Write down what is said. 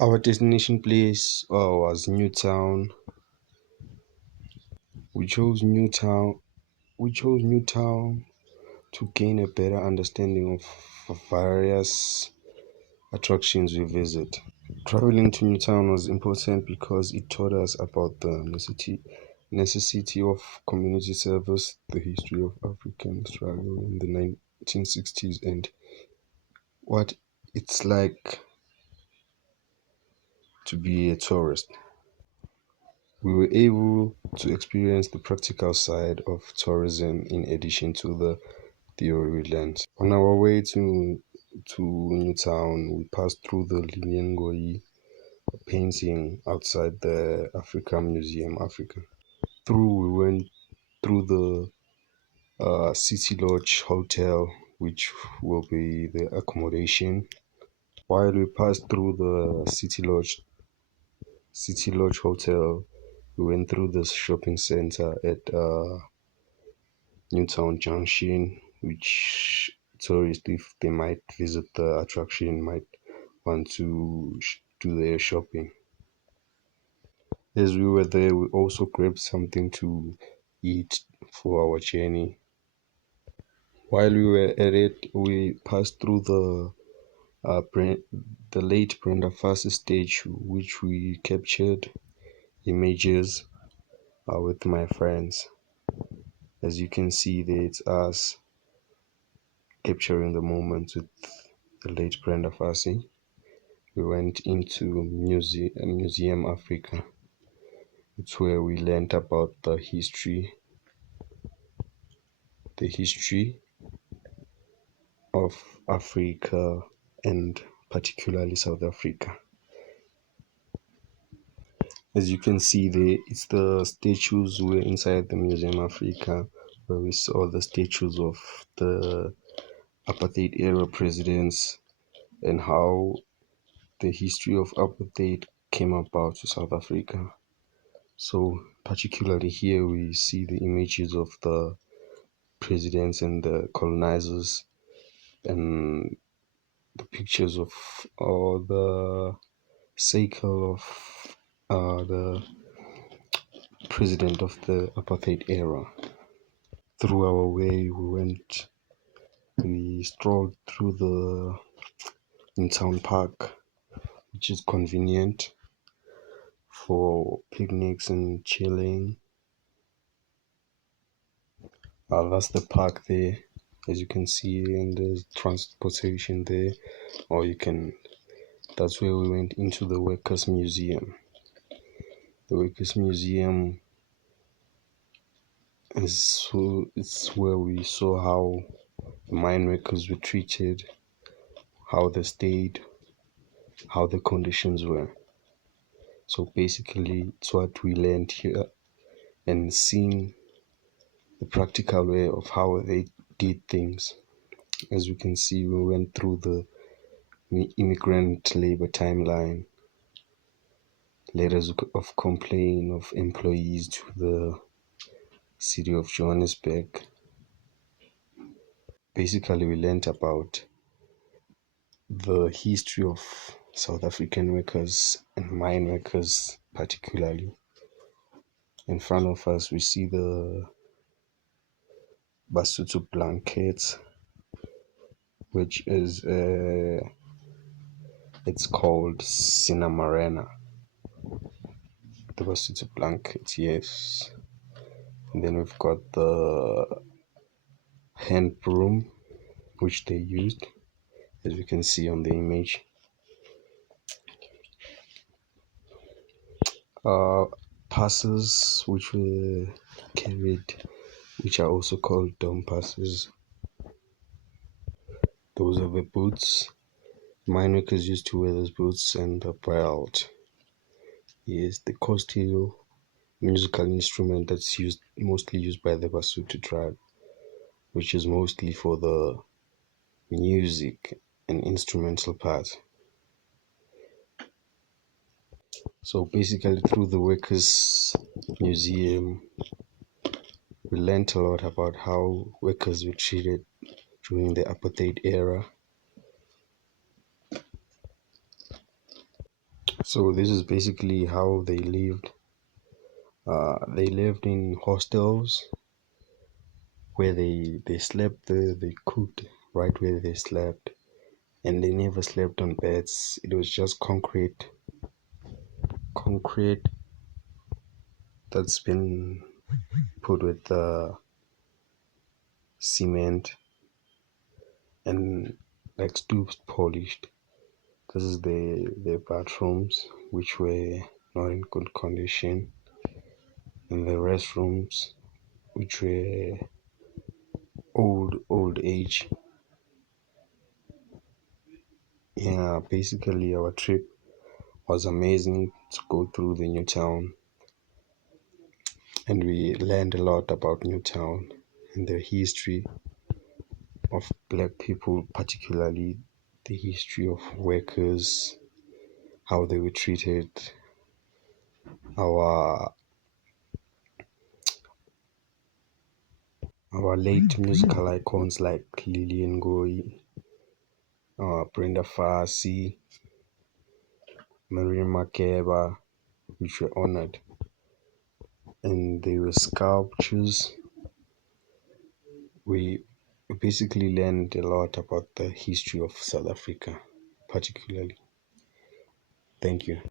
Our destination place was Newtown. We chose Newtown. We chose Newtown to gain a better understanding of various attractions we visit. Traveling to Newtown was important because it taught us about the necessity of community service, the history of African struggle in the 1960s, and what it's like to be a tourist. We were able to experience the practical side of tourism in addition to the theory we learned. On our way to Newtown, we passed through the Liliangoi painting outside the Africa Museum, Africa. We went through the City Lodge Hotel, which will be the accommodation. While we passed through the City Lodge Hotel, we went through the shopping center at Newtown Junction, which tourists, if they might visit the attraction, might want to do their shopping. As we were there, we also grabbed something to eat for our journey. While we were at it, we passed through the late Brenda Fassie statue, which we captured images with my friends. As you can see there, it's us capturing the moment with the late Brenda Fassie. We went into Museum Africa. It's where we learned about the history of Africa and particularly South Africa. As you can see there, it's the statues were inside the Museum Africa, where we saw the statues of the apartheid era presidents and how the history of apartheid came about to South Africa. So, particularly here, we see the images of the presidents and the colonizers and the pictures of the cycle of the president of the apartheid era. Through our way, we strolled through the in-town park, which is convenient for picnics and chilling. That's the park there, as you can see, and there's transportation there, or that's where we went into the Workers' Museum. The Workers' Museum it's where we saw how the mine workers were treated, how they stayed, how the conditions were. So basically, it's what we learned here and seeing the practical way of how they did things. As we can see, we went through the immigrant labor timeline, letters of complaint of employees to the city of Johannesburg. Basically, we learned about the history of South African workers and mine workers, particularly. In front of us, we see the Basotho blankets, which is it's called Sinamarena. The Basotho blanket, yes. And then we've got the hand broom, which they used, as we can see on the image. Uh, Passes which were carried, which are also called dome passes. Those are the boots. Mine workers used to wear those boots and the belt. Yes, the coastal musical instrument that's mostly used by the Basotho tribe, which is mostly for the music and instrumental part. So basically, through the Workers' Museum, we learned a lot about how workers were treated during the apartheid era. So this is basically how they lived. They lived in hostels where they slept there, they cooked right where they slept, and they never slept on beds. It was just concrete that's been put with cement and like stoops polished. This is their bathrooms, which were not in good condition, and the restrooms, which were old age. Yeah, basically our trip was amazing to go through the new town, and we learned a lot about Newtown and the history of black people, particularly the history of workers, how they were treated, our late musical icons like Lillian Ngoyi, Brenda Fassie, Maria Makeba, which were honored, and they were sculptures. We basically learned a lot about the history of South Africa, particularly. Thank you.